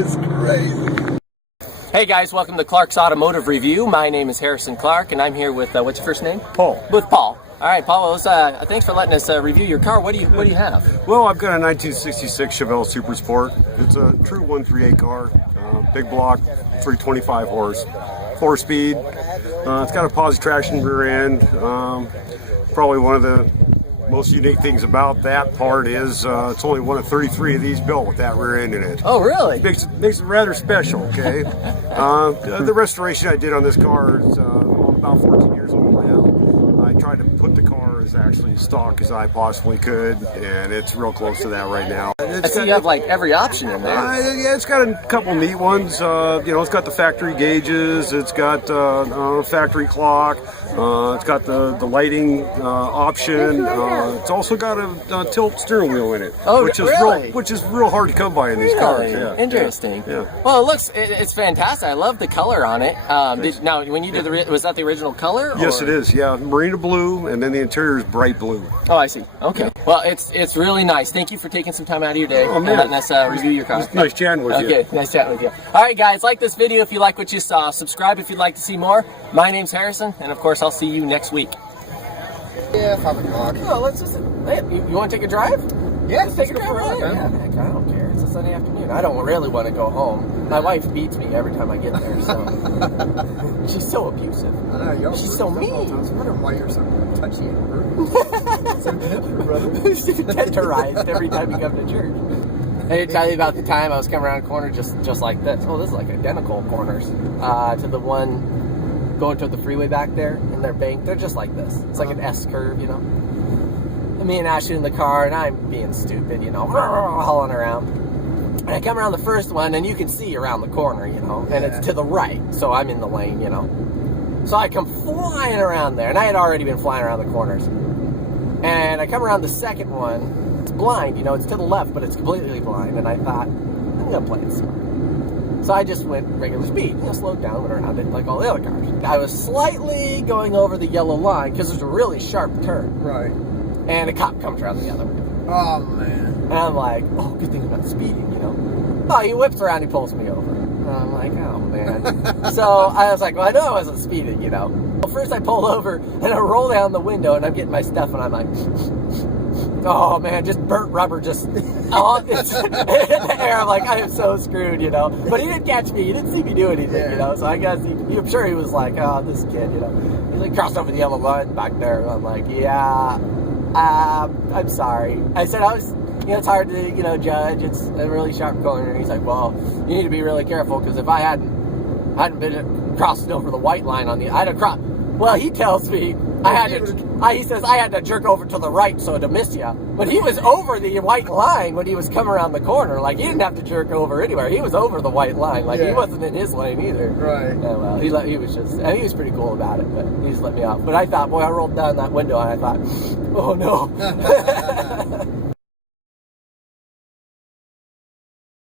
is crazy. Hey guys, welcome to Clark's Automotive Review. My name is Harrison Clark, and I'm here with, what's your first name? Paul. With Paul. All right, Paul, thanks for letting us review your car. What do you have? Well, I've got a 1966 Chevelle Super Sport. It's a true 138 car, big block, 325 horse, 4-speed. It's got a posi traction rear end. Probably one of the most unique things about that part is it's only one of 33 of these built with that rear end in it. Oh, really? Makes it rather special, okay? The restoration I did on this car is about 14 years old now. I tried to put the car as actually stock as I possibly could, and it's real close to that right now. I see you have like every option in there. Yeah, it's got a couple neat ones. It's got the factory gauges, it's got factory clock, it's got the lighting option. It's also got a tilt steering wheel in it, which is real hard to come by in these cars. Yeah, interesting. Yeah. Well, it's fantastic. I love the color on it. Now, when you did was that the original color? Yes, it is. Yeah, marina blue, and then the interior is bright blue. Oh, I see. Okay. Well, it's really nice. Thank you for taking some time out of your day and letting us review your car. Nice chatting with you. Okay, nice chatting with you. All right, guys, like this video if you like what you saw. Subscribe if you'd like to see more. My name's Harrison, and of course, I'll see you next week. Yeah, 5 o'clock. Oh, let's just. Hey, you want to take a drive? Yeah, let's take a drive. Yeah, heck, I don't care. It's a Sunday afternoon. I don't really want to go home. My wife beats me every time I get there, so she's so abusive. I know, she's so mean. I was wondering why you're so touchy and rude. She's tenderized every time you come to church. I did tell you about the time I was coming around a corner just like this. Oh, this is like identical corners to the one going to the freeway back there in their bank. They're just like this. It's like an S curve, you know. And me and Ashley in the car, and I'm being stupid, you know, hauling around. And I come around the first one, and you can see around the corner, you know, and it's to the right, so I'm in the lane, you know. So I come flying around there, and I had already been flying around the corners. And I come around the second one, it's blind, you know, it's to the left, but it's completely blind, and I thought, I'm gonna play it smart. So I just went regular speed, you know, slowed down, went around it like all the other cars. I was slightly going over the yellow line, because there's a really sharp turn. Right. And a cop comes around the other way. Oh, man. And I'm like, oh, good thing about speeding, you know. Oh, he whips around, he pulls me over. And I'm like, oh, man. So I was like, well, I know I wasn't speeding, you know. Well, first I pull over, and I roll down the window, and I'm getting my stuff, and I'm like, oh, man, just burnt rubber just on it's in the air. I'm like, I am so screwed, you know. But he didn't catch me. He didn't see me do anything, you know. So I guess I'm sure he was like, oh, this kid, you know. He like crossed over the yellow line back there. And I'm like, yeah. I'm sorry. I said it's hard to, you know, judge. It's a really sharp corner. And he's like, well, you need to be really careful because if I hadn't been crossing over the white line I'd have crossed. Well, he tells me he says I had to jerk over to the right so to miss you. But he was over the white line when he was coming around the corner. Like, he didn't have to jerk over anywhere. He was over the white line. Like, he wasn't in his lane either. Right. Oh, well, he was pretty cool about it, but he just let me off. But I thought, boy, I rolled down that window and I thought, oh, no.